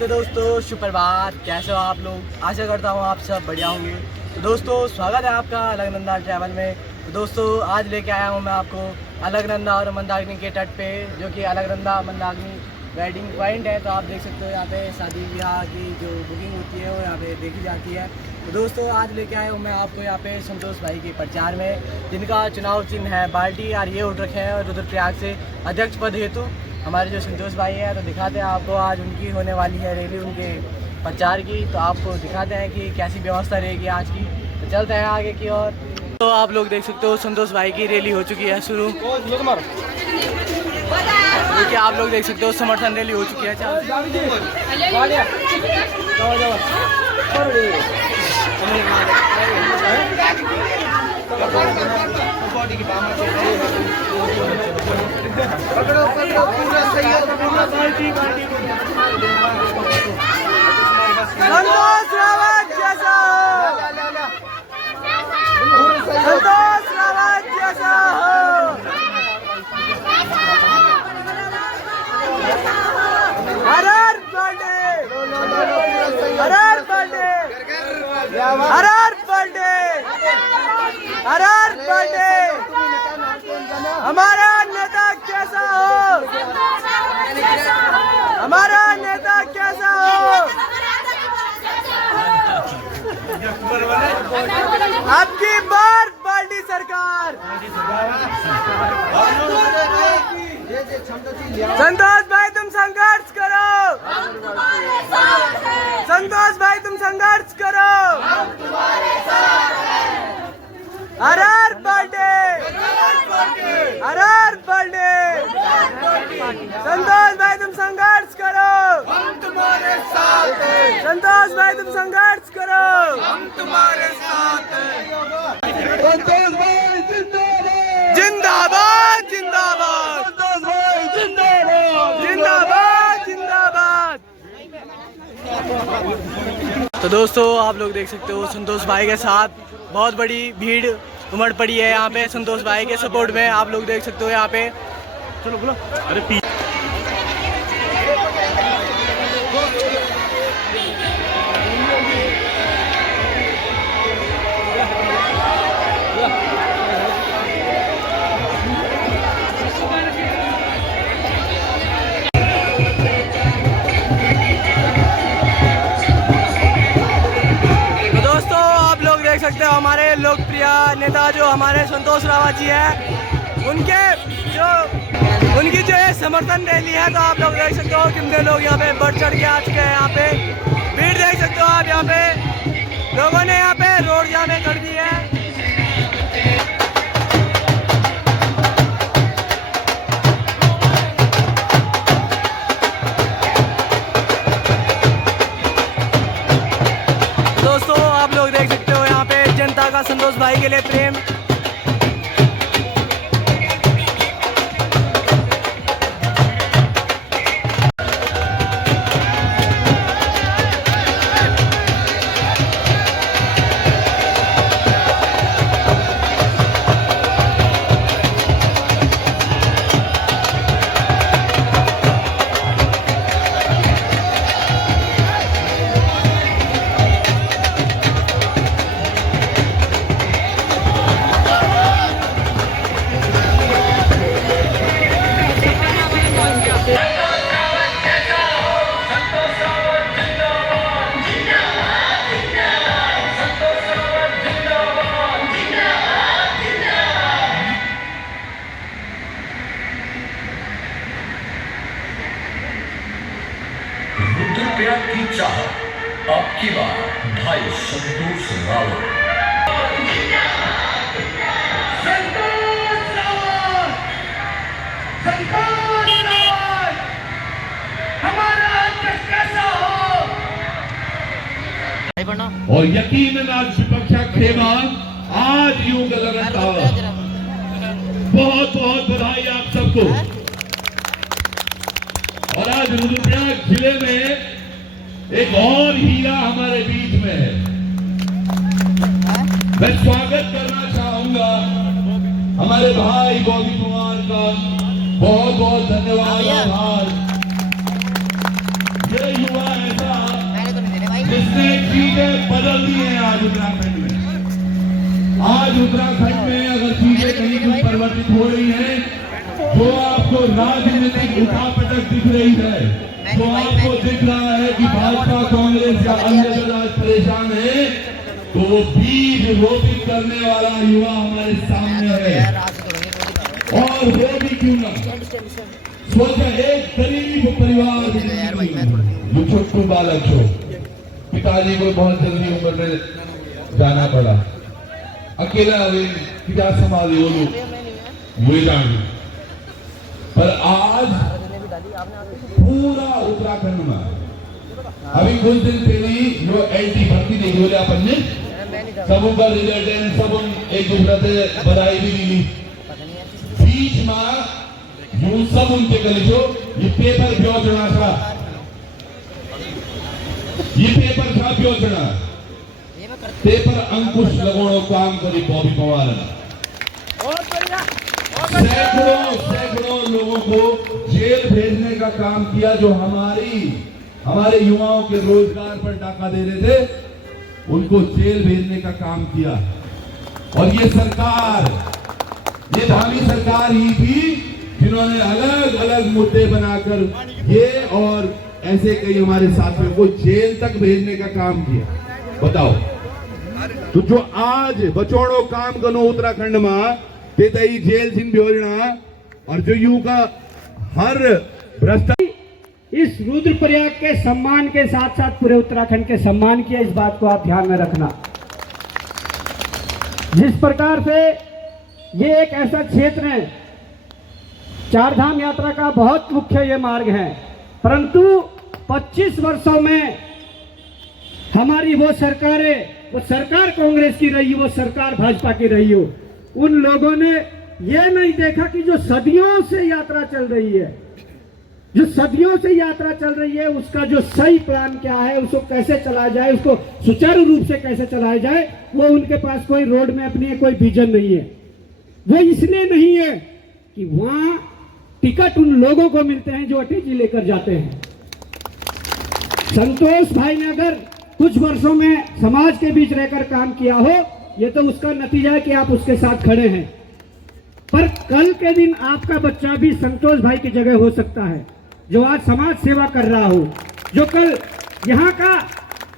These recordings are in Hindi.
तो दोस्तों सुप्रभात, कैसे हो आप लोग। आशा करता हूँ आप सब बढ़िया होंगे। तो दोस्तों स्वागत है आपका अलकनंदा ट्रैवल में। तो दोस्तों आज लेके आया हूँ मैं आपको अलकनंदा और मंदाकिनी के तट पे, जो कि अलकनंदा मंदाकिनी वेडिंग पॉइंट है। तो आप देख सकते हो यहाँ पे शादी ब्याह की जो बुकिंग होती है वो यहाँ पे देखी जाती है। तो दोस्तों आज लेके आया हूँ मैं आपको यहाँ पे संतोष भाई के प्रचार में, जिनका चुनाव चिन्ह है बाल्टी, और ये उठ रखे हैं और रुद्रप्रयाग से अध्यक्ष पद हेतु हमारे जो संतोष भाई है। तो दिखाते हैं आपको, आज उनकी होने वाली है रैली उनके प्रचार की। तो आपको दिखाते हैं कि कैसी व्यवस्था रहेगी आज की। तो चलते हैं आगे की ओर। तो आप लोग देख सकते हो संतोष भाई की रैली हो चुकी है शुरू, क्योंकि आप लोग देख सकते हो समर्थन रैली हो चुकी है। संतोष रावत जैसा हो, संतोष रावत जैसा हो। हर हर बर्थडे, हर हर बर्थडे, हर हर बर्थडे, हर हर बर्थडे। हमारा नेता कैसा हो, हमारा नेता कैसा हो। आपकी बार पार्टी सरकार। संतोष भाई तुम संघर्ष करो, संतोष भाई तुम संघर्ष करो। हर हर बर्थडे, हर हर बर्थडे। संतोष भाई तुम संघर्ष करो, हम तुम्हारे साथ हैं। संतोष भाई तुम संघर्ष करो, हम तुम्हारे साथ हैं। संतोष भाई जिंदाबाद, जिंदाबाद, जिंदाबाद। संतोष भाई जिंदाबाद, जिंदाबाद, जिंदाबाद। तो दोस्तों आप लोग देख सकते हो संतोष भाई के साथ बहुत बड़ी भीड़ उमड़ पड़ी है यहाँ पे संतोष भाई के सपोर्ट में। आप लोग देख सकते हो यहाँ पे। चलो बोलो। अरे देख सकते हो हमारे लोकप्रिय नेता जो हमारे संतोष रावत जी है, उनकी जो है समर्थन रैली है। तो आप लोग देख सकते हो कितने लोग यहाँ पे बढ़ चढ़ के आ चुके हैं। यहाँ पे भीड़ देख सकते हो आप, यहाँ पे लोगों ने यहाँ पे रोड जाम कर दी है। दोस्तों आप लोग देख सकते हो यहाँ पे जनता का संतोष भाई के लिए प्रेम। रुद्रप्रयाग की चाहत आपकी बार भाई संतोष रावत। संतोष रावत, संतोष रावत, हमारा अध्यक्ष कैसा हो। और यकीनन आज विपक्षा खेमा आज यूं लगता है। बहुत बहुत बधाई आप सबको। और आज रुद्रप्रयाग जिले में एक और हीरा हमारे बीच में है। मैं स्वागत करना चाहूंगा हमारे भाई बॉबी कुमार का। बहुत बहुत धन्यवाद आभार। ये युवा है चीजें बदल दी हैं आज उत्तराखंड में। आज उत्तराखंड में अगर चीजें कहीं कुछ परिवर्तित हो रही हैं, जो आपको राजनीतिक उठापटक दिख रही है, जो आपको दिख रहा है कि भाजपा कांग्रेस या अन्य दल आज परेशान है, तो वो बीज रोपित करने वाला युवा हमारे सामने है। और वो भी क्यों ना सोचा, एक गरीब परिवार जो छोटू बालक हो, पिताजी को बहुत जल्दी उम्र में जाना पड़ा, अकेला हुए क्या संभाले वो लोग, वो जान। पर आज पूरा उत्तराखंड में अभी कुछ दिन पहले जो एलटी भर्ती देखी बोले अपन ने सबों का रिजल्ट है, सब एक दूसरे से बधाई भी ली। बीच में यूं सब उनके गले जो ये पेपर बेचना था, ये पेपर था बेचना, पेपर अंकुश लगाने काम करी बॉबी पवार। सैकड़ों लोगों को जेल भेजने का काम किया, जो हमारे युवाओं के रोजगार पर डाका दे रहे थे, उनको जेल भेजने का काम किया। और ये सरकार, ये धामी सरकार ही थी जिन्होंने अलग अलग मुद्दे बनाकर ये और ऐसे कई हमारे साथियों को जेल तक भेजने का काम किया। बताओ, तो जो आज बचोड़ो काम करो उत्तराखंड में तेतई जेल सिंह योजना, और जो यू का हर भ्रष्टाचार, इस रुद्रप्रयाग के सम्मान के साथ साथ पूरे उत्तराखंड के सम्मान किया, इस बात को आप ध्यान में रखना। जिस प्रकार से ये एक ऐसा क्षेत्र है, चार धाम यात्रा का बहुत मुख्य ये मार्ग है, परंतु 25 वर्षों में हमारी वो सरकारें, वो सरकार कांग्रेस की रही, वो सरकार भाजपा की रही हो, उन लोगों ने ये नहीं देखा कि जो सदियों से यात्रा चल रही है, जो सदियों से यात्रा चल रही है, उसका जो सही प्लान क्या है, उसको कैसे चलाया जाए, उसको सुचारू रूप से कैसे चलाया जाए, वो उनके पास कोई रोड मैप नहीं है, कोई विजन नहीं है। वो इसलिए नहीं है कि वहां टिकट उन लोगों को मिलते हैं जो अटैची लेकर जाते हैं। संतोष भाई ने अगर कुछ वर्षों में समाज के बीच रहकर काम किया हो, ये तो उसका नतीजा है कि आप उसके साथ खड़े हैं। पर कल के दिन आपका बच्चा भी संतोष भाई की जगह हो सकता है, जो आज समाज सेवा कर रहा हो, जो कल यहाँ का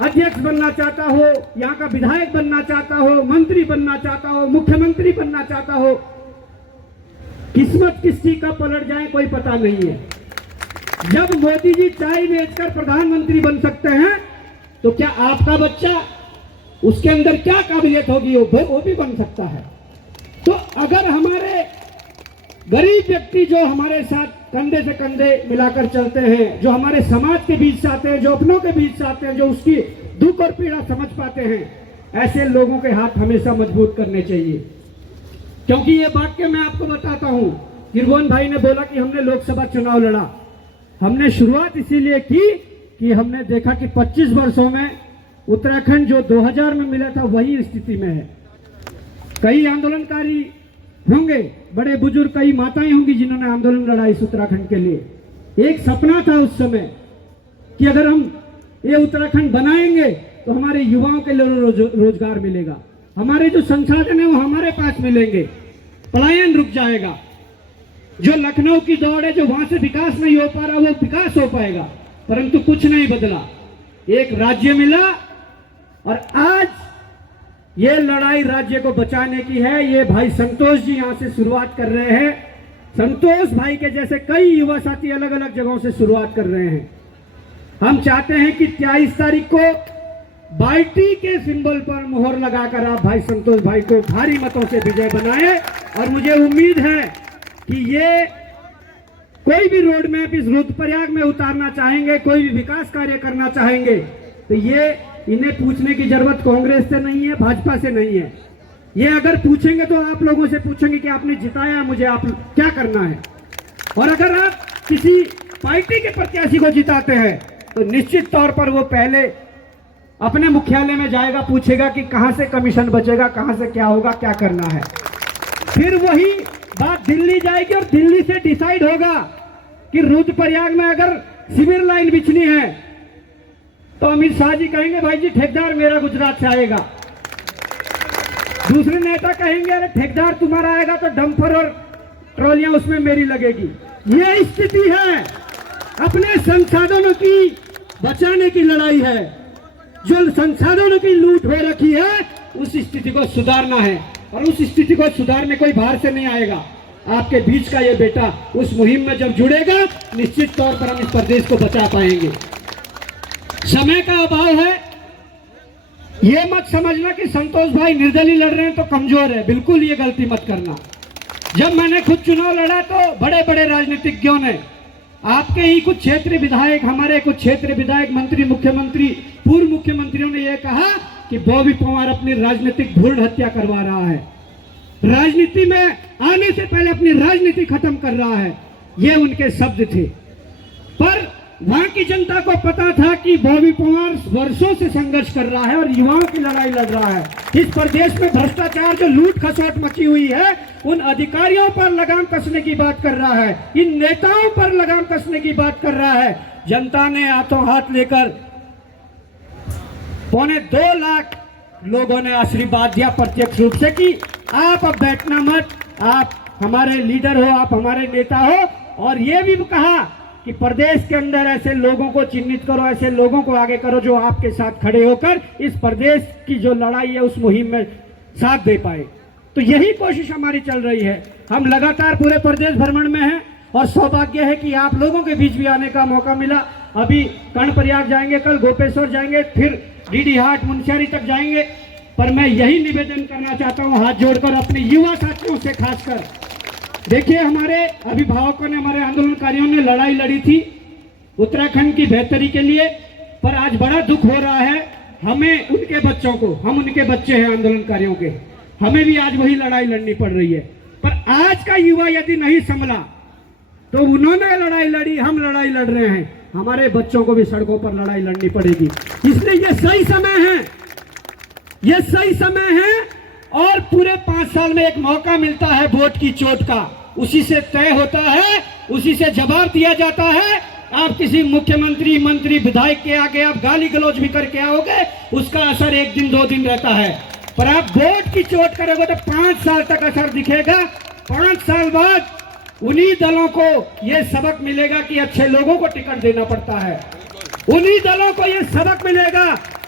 अध्यक्ष बनना चाहता हो, यहाँ का विधायक बनना चाहता हो, मंत्री बनना चाहता हो, मुख्यमंत्री बनना चाहता हो। किस्मत किसकी का पलट जाए कोई पता नहीं है। जब मोदी जी चाय बेचकर प्रधानमंत्री बन सकते हैं, तो क्या आपका बच्चा, उसके अंदर क्या काबिलियत होगी, वो भी बन सकता है। तो अगर हमारे गरीब व्यक्ति जो हमारे साथ कंधे से कंधे मिलाकर चलते हैं, जो हमारे समाज के बीच से आते हैं, जो अपनों के बीच से आते हैं, जो उसकी दुख और पीड़ा समझ पाते हैं, ऐसे लोगों के हाथ हमेशा मजबूत करने चाहिए। क्योंकि ये वाक्य मैं आपको बताता हूं, त्रिभुवन भाई ने बोला कि हमने लोकसभा चुनाव लड़ा। हमने शुरुआत इसीलिए की कि हमने देखा कि 25 वर्षों में उत्तराखंड जो 2000 में मिला था वही स्थिति में है। कई आंदोलनकारी होंगे, बड़े बुजुर्ग, कई माताएं होंगी जिन्होंने आंदोलन लड़ा इस उत्तराखंड के लिए। एक सपना था उस समय कि अगर हम ये उत्तराखंड बनाएंगे तो हमारे युवाओं के लिए रोजगार मिलेगा, हमारे जो संसाधन है वो हमारे पास मिलेंगे, पलायन रुक जाएगा। जो लखनऊ की दौड़ है, जो वहां से विकास नहीं हो पा रहा, वो विकास हो पाएगा। परंतु कुछ नहीं बदला, एक राज्य मिला और आज ये लड़ाई राज्य को बचाने की है। ये भाई संतोष जी यहां से शुरुआत कर रहे हैं। संतोष भाई के जैसे कई युवा साथी अलग अलग जगहों से शुरुआत कर रहे हैं। हम चाहते हैं कि 23 तारीख को बाल्टी के सिंबल पर मुहर लगाकर आप भाई संतोष भाई को भारी मतों से विजय बनाएं। और मुझे उम्मीद है कि ये कोई भी रोड मैप इस रुद्रप्रयाग में उतारना चाहेंगे, कोई भी विकास कार्य करना चाहेंगे, तो ये इन्हें पूछने की जरूरत कांग्रेस से नहीं है, भाजपा से नहीं है। ये अगर पूछेंगे तो आप लोगों से पूछेंगे कि आपने जिताया, मुझे आप क्या करना है। और अगर आप किसी पार्टी के प्रत्याशी को जिताते हैं तो निश्चित तौर पर वो पहले अपने मुख्यालय में जाएगा, पूछेगा कि कहां से कमीशन बचेगा, कहां से क्या होगा, क्या करना है। फिर वही बात दिल्ली जाएगी और दिल्ली से डिसाइड होगा कि रुद्रप्रयाग में अगर सिविल लाइन बिछनी है तो अमित शाह जी कहेंगे भाई जी ठेकेदार मेरा गुजरात से आएगा। दूसरे नेता कहेंगे अरे ठेकेदार तुम्हारा आएगा तो डंपर और ट्रॉलियां उसमें मेरी लगेगी। ये स्थिति है, अपने संसाधनों की बचाने की लड़ाई है। जो संसाधनों की लूट हो रखी है उस स्थिति को सुधारना है, और उस स्थिति को सुधारने कोई बाहर से नहीं आएगा। आपके बीच का ये बेटा उस मुहिम में जब जुड़ेगा निश्चित तौर पर हम इस प्रदेश को बचा पाएंगे। समय का अभाव है, ये मत समझना कि संतोष भाई निर्दलीय लड़ रहे हैं तो कमजोर है, बिल्कुल ये गलती मत करना। जब मैंने खुद चुनाव लड़ा तो बड़े बड़े राजनीतिज्ञों ने, आपके ही कुछ क्षेत्रीय विधायक, हमारे कुछ क्षेत्रीय विधायक, मंत्री, मुख्यमंत्री, पूर्व मुख्यमंत्रियों ने यह कहा कि बॉबी पवार अपनी राजनीतिक भ्रूण हत्या करवा रहा है, राजनीति में आने से पहले अपनी राजनीति खत्म कर रहा है। ये उनके शब्द थे। पर वहां की जनता को पता था कि बॉबी पवार वर्षों से संघर्ष कर रहा है और युवाओं की लड़ाई लड़ रहा है। इस प्रदेश में भ्रष्टाचार जो लूट खसोट मची हुई है उन अधिकारियों पर लगाम कसने की बात कर रहा है, इन नेताओं पर लगाम कसने की बात कर रहा है। जनता ने हाथों हाथ लेकर 2.25 लाख लोगों ने आशीर्वाद दिया प्रत्यक्ष रूप से कि आप अब बैठना मत, आप हमारे लीडर हो, आप हमारे नेता हो। और ये भी कहा कि प्रदेश के अंदर ऐसे लोगों को चिन्हित करो, ऐसे लोगों को आगे करो जो आपके साथ खड़े होकर इस प्रदेश की जो लड़ाई है उस मुहिम में साथ दे पाए। तो यही कोशिश हमारी चल रही है। हम लगातार पूरे प्रदेश भ्रमण में हैं और सौभाग्य है कि आप लोगों के बीच भी आने का मौका मिला। अभी कर्णप्रयाग जाएंगे, कल गोपेश्वर जाएंगे, फिर डीडी हाट, मुनस्यारी तक जाएंगे। पर मैं यही निवेदन करना चाहता हूं हाथ जोड़कर अपने युवा साथियों से, खासकर देखिए हमारे अभिभावकों ने, हमारे आंदोलनकारियों ने लड़ाई लड़ी थी उत्तराखंड की बेहतरी के लिए, पर आज बड़ा दुख हो रहा है हमें उनके बच्चों को, हम उनके बच्चे हैं आंदोलनकारियों के, हमें भी आज वही लड़ाई लड़नी पड़ रही है। पर आज का युवा यदि नहीं संभला तो उन्होंने लड़ाई लड़ी, हम लड़ाई लड़ रहे हैं, हमारे बच्चों को भी सड़कों पर लड़ाई लड़नी पड़ेगी। इसलिए ये सही समय है, ये सही समय है। और पूरे 5 साल में एक मौका मिलता है वोट की चोट का, उसी से तय होता है, उसी से जवाब दिया जाता है। आप किसी मुख्यमंत्री, मंत्री, विधायक के आगे आप गाली गलौज भी करके आओगे, उसका असर 1 दिन 2 दिन रहता है। पर आप वोट की चोट करोगे तो 5 साल तक असर दिखेगा। 5 साल बाद उन्हीं दलों को यह सबक मिलेगा कि अच्छे लोगों को टिकट देना पड़ता है, उन्हीं दलों को यह सबक मिलेगा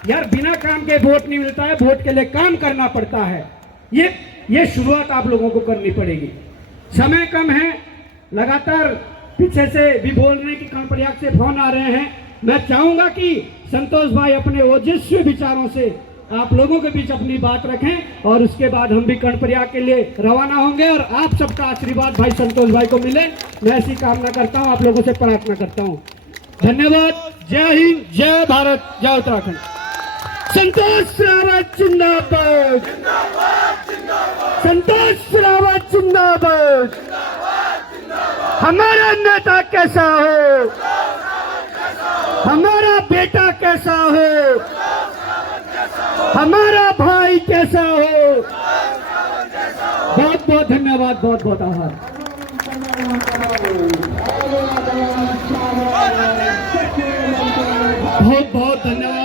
यार बिना काम के वोट नहीं मिलता है, वोट के लिए काम करना पड़ता है। ये शुरुआत आप लोगों को करनी पड़ेगी। समय कम है, लगातार पीछे से भी बोल रहे हैं कि कर्णप्रयाग से फोन आ रहे हैं। मैं चाहूंगा कि संतोष भाई अपने ओजस्वी विचारों से आप लोगों के बीच अपनी बात रखें और उसके बाद हम भी कर्णप्रयाग के लिए रवाना होंगे और आप सबका आशीर्वाद भाई संतोष भाई को मिले, मैं ऐसी कामना करता हूं, आप लोगों से प्रार्थना करता हूं। धन्यवाद। जय हिंद, जय भारत, जय उत्तराखंड। संतोष रावत जिंदाबाद, संतोष रावत जिंदाबाद। हमारा नेता कैसा हो, हमारा बेटा कैसा हो, हमारा भाई कैसा हो। बहुत बहुत धन्यवाद, बहुत बहुत आभार। बहुत बहुत धन्यवाद।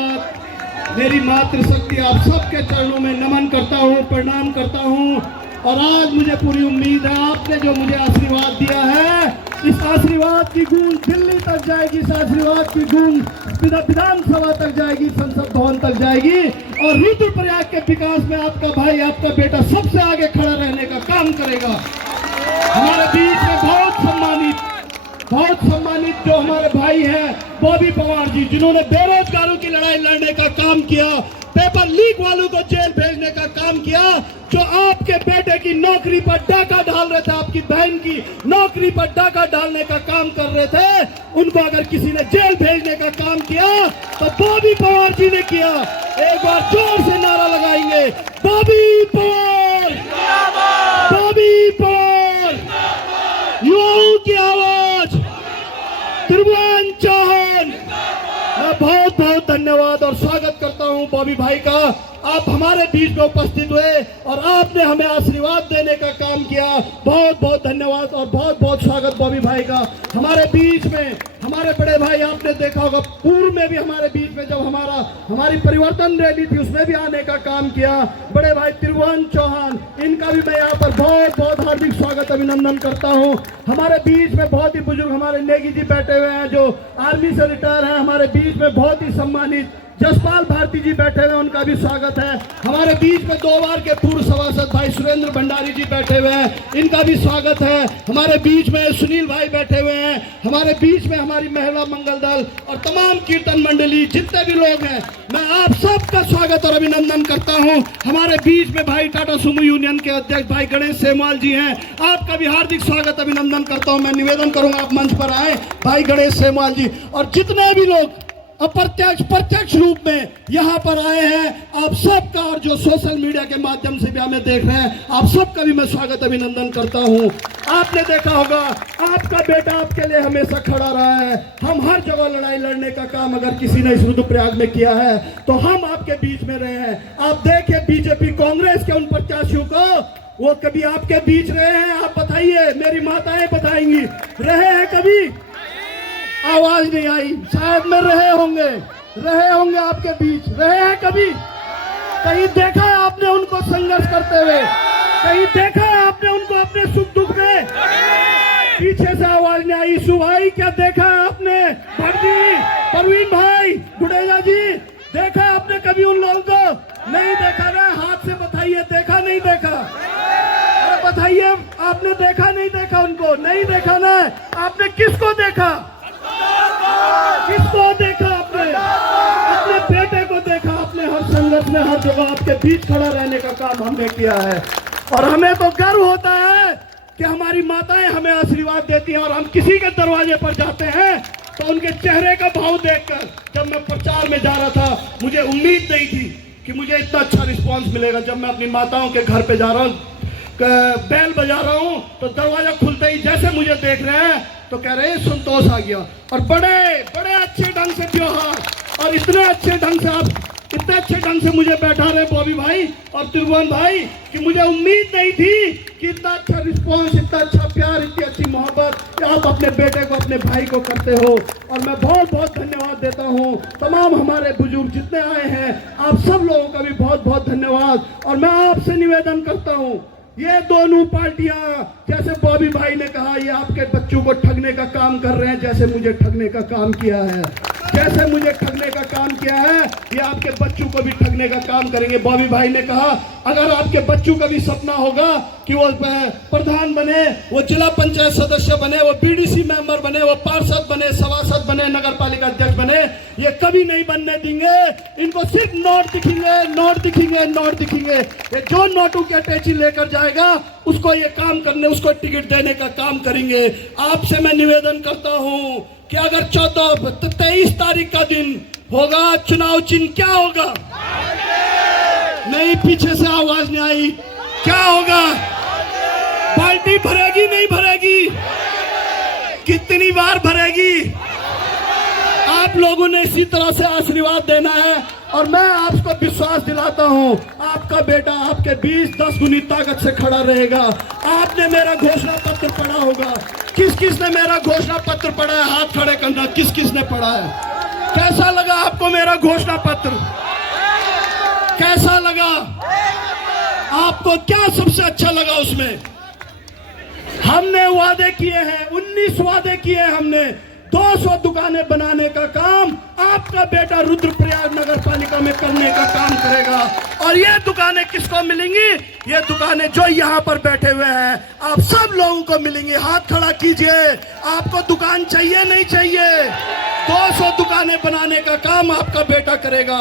मेरी मातृशक्ति आप सबके चरणों में नमन करता हूँ, प्रणाम करता हूँ। और आज मुझे पूरी उम्मीद है आपने जो मुझे आशीर्वाद दिया है, इस आशीर्वाद की गूंज दिल्ली तक जाएगी, इस आशीर्वाद की गूंज विधानसभा तक जाएगी, संसद भवन तक जाएगी। और रुद्रप्रयाग के विकास में आपका भाई, आपका बेटा सबसे आगे खड़ा रहने का काम करेगा। हमारे बीच में बहुत सम्मानित जो हमारे भाई हैं बॉबी पवार जी, जिन्होंने बेरोजगारों की लड़ाई लड़ने का काम किया, पेपर लीक वालों को जेल भेजने का काम किया, जो आपके बेटे की नौकरी पर डाका डाल रहे थे, आपकी बहन की नौकरी पर डाका डालने का काम कर रहे थे, उनको अगर किसी ने जेल भेजने का काम किया तो बॉबी पवार जी ने किया। एक बार जोर से नारा लगाएंगे, बॉबी पवार, बॉबी पवार, युवाओं की आवाज, त्रिभुवन चौहान। मैं बहुत बहुत धन्यवाद और स्वागत करता हूं बॉबी भाई का। आप हमारे बीच में उपस्थित हुए और आपने हमें आशीर्वाद देने का काम किया। बहुत बहुत धन्यवाद और बहुत बहुत स्वागत बॉबी भाई का हमारे बीच में। हमारे बड़े भाई आपने देखा होगा पूर्व में भी हमारे बीच में जब हमारी परिवर्तन रैली थी उसमें भी आने का काम किया। बड़े भाई त्रिभुवन चौहान, इनका भी मैं यहाँ पर बहुत बहुत हार्दिक स्वागत अभिनंदन करता हूँ। हमारे बीच में बहुत ही बुजुर्ग हमारे नेगी जी बैठे हुए हैं जो आर्मी से रिटायर हैं। हमारे बीच में बहुत ही सम्मानित जसपाल भारती जी बैठे हुए हैं, उनका भी स्वागत है। हमारे बीच में 2 बार के पूर्व सभासद भाई सुरेंद्र भंडारी जी बैठे हुए हैं, इनका भी स्वागत है। हमारे बीच में सुनील भाई बैठे हुए हैं। हमारे बीच में हमारी महिला मंगल दल और तमाम कीर्तन मंडली जितने भी लोग हैं, मैं आप सबका स्वागत और अभिनंदन करता हूं। हमारे बीच में भाई टाटा सुमो यूनियन के अध्यक्ष भाई गणेश सेमवाल जी हैं, आपका भी हार्दिक स्वागत अभिनंदन करता हूं। मैं निवेदन करूंगा आप मंच पर आए भाई गणेश सेमवाल जी, और जितने भी लोग अप्रत्यक्ष प्रत्यक्ष रूप में यहाँ पर आए हैं, आप सबका, और जो सोशल मीडिया के माध्यम से भी हमें देख रहे हैं, आप सबका भी मैं स्वागत अभिनंदन करता हूँ। आपने देखा होगा आपका बेटा आपके लिए हमेशा खड़ा रहा है। हम हर जगह लड़ाई लड़ने का काम अगर किसी ने इस रुद्रप्रयाग में किया है तो हम आपके बीच में रहे हैं। आप देखिए बीजेपी कांग्रेस के उन प्रत्याशियों को, वो कभी आपके बीच रहे हैं? आप बताइए, मेरी माताएं बताएंगी, रहे हैं कभी? आवाज नहीं आई, शायद में रहे होंगे आपके बीच, रहे हैं कभी? कहीं देखा है आपने उनको संघर्ष करते हुए? कहीं देखा है आपने उनको अपने सुख दुख में? पीछे से आवाज नहीं आई। ईशु भाई क्या देखा है आपने? भटजी, परवीन भाई, गुडेजा जी, देखा है आपने कभी उन लोगों को? नहीं देखा ना? हाथ से बताइए, देखा नहीं देखा? अरे बताइए, आपने देखा नहीं देखा उनको? नहीं देखा ना? आपने किसको देखा? किसको देखा आपने? अपने बेटे को देखा। आपने हर संघर्ष में हर जगह आपके बीच खड़ा रहने का काम हमने किया है, और हमें तो गर्व होता है कि हमारी माताएं हमें आशीर्वाद देती हैं। और हम किसी के दरवाजे पर जाते हैं तो उनके चेहरे का भाव देखकर, जब मैं प्रचार में जा रहा था मुझे उम्मीद नहीं थी कि मुझे इतना अच्छा रिस्पांस मिलेगा। जब मैं अपनी माताओं के घर पे जा रहा हूँ, बैल बजा रहा हूँ, तो दरवाजा खुलते ही जैसे मुझे देख रहे हैं तो कह रहे हैं संतोष आ गया। और बड़े अच्छे ढंग से त्योहार, और इतने अच्छे ढंग से आप इतने अच्छे ढंग से मुझे बैठा रहे बॉबी भाई और त्रिभुवन भाई कि मुझे उम्मीद नहीं थी कि इतना अच्छा रिस्पांस, इतना अच्छा प्यार, इतनी अच्छी मोहब्बत आप अपने बेटे को, अपने भाई को करते हो। और मैं बहुत बहुत धन्यवाद देता हूँ तमाम हमारे बुजुर्ग जितने आए हैं, आप सब लोगों का भी बहुत बहुत धन्यवाद। और मैं आपसे निवेदन करता हूँ, ये दोनों पार्टियां, जैसे बॉबी भाई ने कहा, ये आपके बच्चों को ठगने का काम कर रहे हैं, जैसे मुझे ठगने का काम किया है, जैसे मुझे ठगने का काम किया है, ये आपके बच्चों को भी ठगने का काम करेंगे। बॉबी भाई ने कहा अगर आपके बच्चों का भी सपना होगा कि वो प्रधान बने, वो जिला पंचायत सदस्य बने, वो बीडीसी मेंबर बने, वो पार्षद बने, सभासद बने, नगर पालिका अध्यक्ष बने, ये कभी नहीं बनने देंगे। इनको सिर्फ नोट दिखेंगे, नोट दिखेंगे, नोट दिखेंगे। ये जो नोटों की अटैची लेकर जाएगा उसको ये काम करने, उसको टिकट देने का काम करेंगे। आपसे मैं निवेदन करता हूँ कि अगर 23 तारीख का दिन होगा, चुनाव चिन्ह क्या होगा? नहीं, पीछे से आवाज नहीं आई। क्या होगा? बाल्टी भरेगी नहीं भरेगी? कितनी बार भरेगी? आप लोगों ने इसी तरह से आशीर्वाद देना है, और मैं आपको विश्वास दिलाता हूं आपका बेटा आपके 20-10 गुनी ताकत से खड़ा रहेगा। आपने मेरा घोषणा पत्र पढ़ा होगा, किस किस ने मेरा घोषणा पत्र पढ़ा है? हाथ खड़े करना, किस किस ने पढ़ा है? कैसा लगा आपको मेरा घोषणा पत्र? कैसा लगा आपको? क्या सबसे अच्छा लगा उसमें? हमने वादे किए हैं, 19 वादे किए हैं हमने। 200 दुकानें बनाने का काम आपका बेटा रुद्रप्रयाग नगर पालिका में करने का काम करेगा। और ये दुकानें किसको मिलेंगी? ये दुकानें जो यहाँ पर बैठे हुए हैं आप सब लोगों को मिलेंगी। हाथ खड़ा कीजिए, आपको दुकान चाहिए नहीं चाहिए? 200 दुकानें बनाने का काम आपका बेटा करेगा।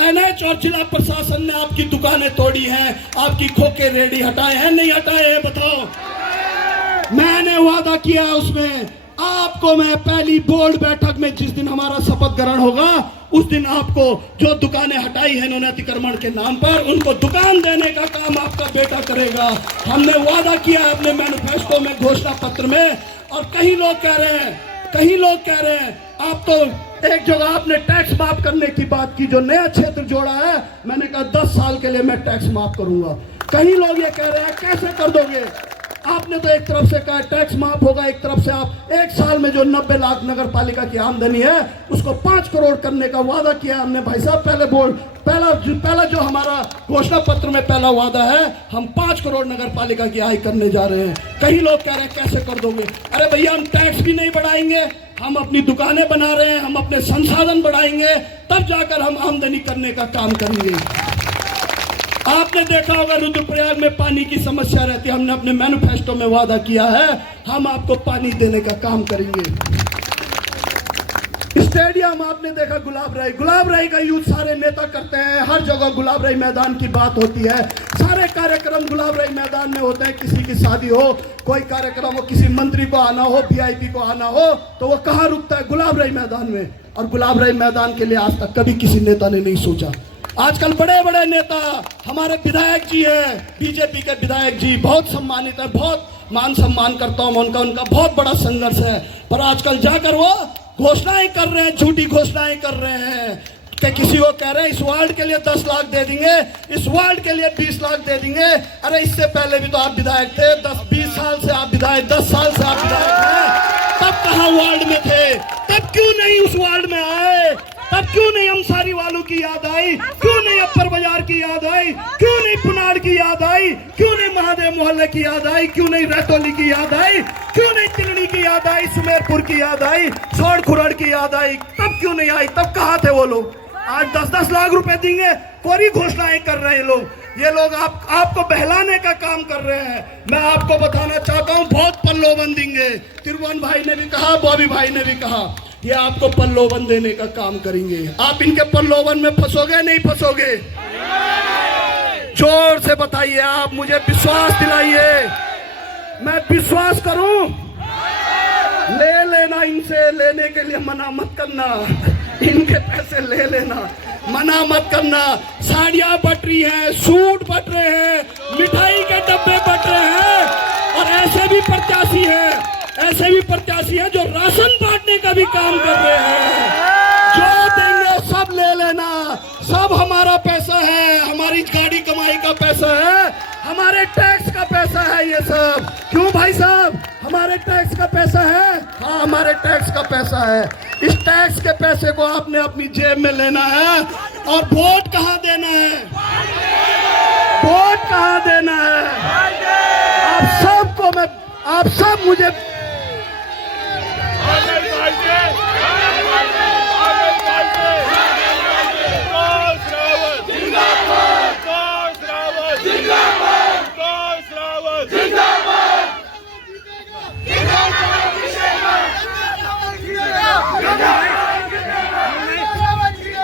एनएच और जिला प्रशासन ने आपकी दुकानें तोड़ी हैं, आपकी खोखे रेडी हटाए हैं नहीं हटाए हैं? बताओ। मैंने वादा किया उसमें आपको, मैं पहली बोर्ड बैठक में जिस दिन हमारा शपथ ग्रहण होगा उस दिन आपको जो दुकानें हटाई हैं इन्होंने अतिक्रमण के नाम पर, उनको दुकान देने का काम आपका बेटा करेगा। हमने वादा किया है अपने मैनिफेस्टो में, घोषणा पत्र में। और कई लोग कह रहे हैं आप तो एक जगह आपने टैक्स माफ करने की बात की, जो नया क्षेत्र जोड़ा है, मैंने कहा 10 साल के लिए मैं टैक्स माफ करूंगा। कई लोग ये कह रहे हैं कैसे कर दोगे? आपने तो एक तरफ से कहा टैक्स माफ होगा, एक तरफ से आप एक साल में जो 90 लाख नगर पालिका की आमदनी है उसको 5 करोड़ करने का वादा किया हमने। भाई साहब पहला जो हमारा घोषणा पत्र में पहला वादा है, हम 5 करोड़ नगर पालिका की आय करने जा रहे हैं। कई लोग कह रहे हैं कैसे कर दोगे? अरे भैया हम टैक्स भी नहीं बढ़ाएंगे, हम अपनी दुकानें बना रहे हैं, हम अपने संसाधन बढ़ाएंगे, तब जाकर हम आमदनी करने का काम करेंगे। आपने देखा होगा रुद्रप्रयाग में पानी की समस्या रहती है, हमने अपने मैनिफेस्टो में वादा किया है हम आपको पानी देने का काम करेंगे। स्टेडियम आपने देखा गुलाब राय का यूज सारे नेता करते हैं, हर जगह गुलाब राय मैदान की बात होती है, सारे कार्यक्रम गुलाब राय मैदान में होते हैं। किसी की शादी हो, कोई कार्यक्रम हो, किसी मंत्री को आना हो, वीआईपी को आना हो, तो वो कहाँ रुकता है? गुलाब राय मैदान में। और गुलाब राय मैदान के लिए आज तक कभी किसी नेता ने नहीं सोचा। आजकल बड़े बड़े नेता हमारे विधायक जी हैं, बीजेपी के विधायक जी बहुत सम्मानित है, बहुत मान सम्मान करता हूं उनका बहुत बड़ा संघर्ष है, पर आजकल जाकर वो घोषणाएं कर रहे हैं, झूठी घोषणाएं कर रहे हैं कि किसी को कह रहे हैं इस वार्ड के लिए 10 लाख दे देंगे, इस वार्ड के लिए 20 लाख दे देंगे। अरे इससे पहले भी तो आप विधायक थे, 10-20 साल से आप विधायक, 10 साल से आप विधायक थे, तब कहां वार्ड में थे? तब क्यों नहीं उस वार्ड में आए? तब क्यों नहीं अंसारी वालों की याद आई? क्यों नहीं अपर बाजार की याद आई? क्यों नहीं पुनाड़ की याद आई? क्यों नहीं महादेव मोहल्ले की याद आई? क्यों नहीं रहतौली की याद आई? क्यों नहीं तिलड़ी की याद आई? सुमेरपुर की याद आई? सोड़ खुरड़ की याद आई? तब क्यों नहीं आई? तब कहाँ थे वो लोग? आज 10-10 लाख रुपए देंगे, कोरी घोषणाएं कर रहे हैं लोग। ये लोग आपको बहलाने का काम कर रहे हैं। मैं आपको बताना चाहता हूँ बहुत प्रलोभन देंगे। त्रिभुवन भाई ने भी कहा, बॉबी भाई ने भी कहा, ये आपको प्रलोभन देने का काम करेंगे। आप इनके प्रलोभन में फंसोगे नहीं फंसोगे? जोर से बताइए, आप मुझे विश्वास दिलाइए। मैं विश्वास करूं? ले लेना इनसे, लेने के लिए मना मत करना, इनके पैसे ले लेना, मना मत करना। साड़ियां बट रही हैं, सूट बट रहे हैं, मिठाई के डब्बे बट रहे हैं, और ऐसे भी प्रत्याशी हैं जो राशन बांटने का भी काम कर रहे हैं। जो देंगे सब ले लेना, सब हमारा पैसा है, हमारी गाड़ी कमाई का पैसा है, हमारे टैक्स का पैसा है ये सब। क्यों भाई साहब? हमारे टैक्स का पैसा है। हाँ, हमारे टैक्स का पैसा है। इस टैक्स के पैसे को आपने अपनी जेब में लेना है। और वोट कहाँ देना है? वोट कहाँ देना है? आप सब मुझे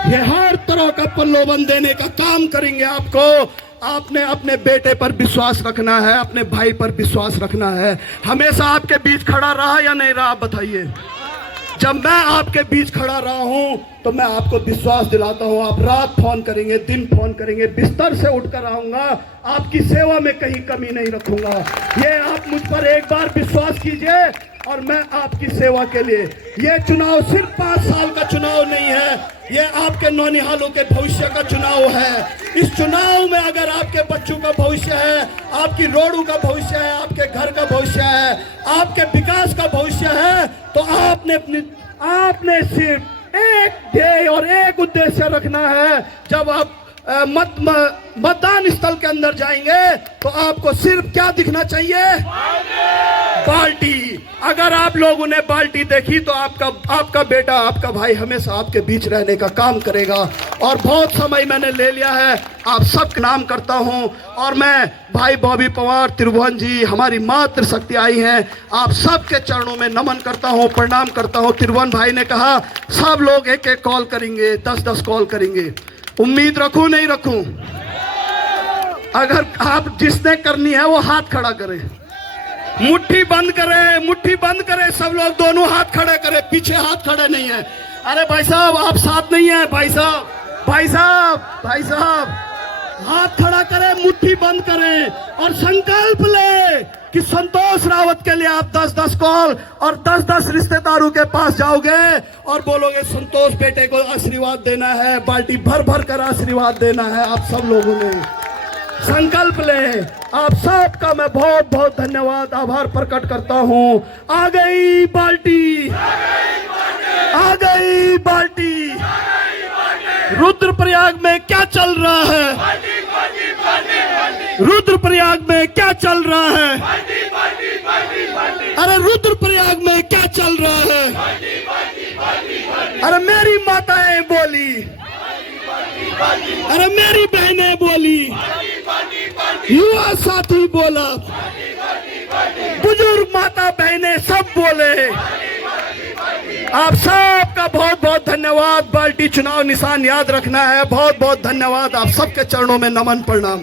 ये हर तरह का प्रलोभन देने का काम करेंगे आपको। आपने अपने बेटे पर विश्वास रखना है, अपने भाई पर विश्वास रखना है। हमेशा आपके बीच खड़ा रहा या नहीं रहा? बताइए। जब मैं आपके बीच खड़ा रहा हूं तो मैं आपको विश्वास दिलाता हूं, आप रात फोन करेंगे, दिन फोन करेंगे, बिस्तर से उठकर आऊंगा, आपकी सेवा में कहीं कमी नहीं रखूंगा। ये आप मुझ पर एक बार विश्वास कीजिए और मैं आपकी सेवा के लिए। ये चुनाव सिर्फ 5 साल का चुनाव नहीं है, ये आपके नौनिहालों के भविष्य का चुनाव है। इस चुनाव में अगर आपके बच्चों का भविष्य है, आपकी रोडों का भविष्य है, आपके घर का भविष्य है, आपके विकास का भविष्य है, तो आपने सिर्फ एक ध्येय और एक उद्देश्य रखना है। जब आप मतदान स्थल के अंदर जाएंगे तो आपको सिर्फ क्या दिखना चाहिए? बाल्टी। अगर आप लोगों ने बाल्टी देखी तो आपका बेटा, आपका भाई हमेशा आपके बीच रहने का काम करेगा। और बहुत समय मैंने ले लिया है, आप सबका नाम करता हूं। और मैं भाई बॉबी पवार, त्रिभुवन जी, हमारी मातृ शक्ति आई हैं, आप सबके चरणों में नमन करता हूं, प्रणाम करता हूं। त्रिभुवन भाई ने कहा सब लोग एक एक कॉल करेंगे, 10-10 कॉल करेंगे। उम्मीद रखूं नहीं रखूं? अगर आप जिसने करनी है वो हाथ खड़ा करे, मुट्ठी बंद करे, मुट्ठी बंद करे, सब लोग दोनों हाथ खड़े करें, पीछे हाथ खड़े नहीं है। अरे भाई साहब आप साथ नहीं है, भाई साहब हाथ खड़ा करें, मुट्ठी बंद करें और संकल्प ले कि संतोष रावत के लिए आप 10-10 कॉल और 10-10 रिश्तेदारों के पास जाओगे और बोलोगे संतोष बेटे को आशीर्वाद देना है, बाल्टी भर भर कर आशीर्वाद देना है। आप सब लोगों ने संकल्प लें। आप सबका मैं बहुत बहुत धन्यवाद आभार प्रकट करता हूं। आ गई बाल्टी, आ गई बाल्टी। रुद्रप्रयाग में क्या चल रहा है? रुद्रप्रयाग में क्या चल रहा है? अरे रुद्रप्रयाग में क्या चल रहा है? अरे मेरी माताएं बोली, अरे मेरी बहनें बोली, युवा साथी बोला, बुजुर्ग माता बहनें सब बोले। आप सबका बहुत बहुत धन्यवाद। बाल्टी चुनाव निशान याद रखना है। बहुत बहुत धन्यवाद। आप सबके चरणों में नमन प्रणाम।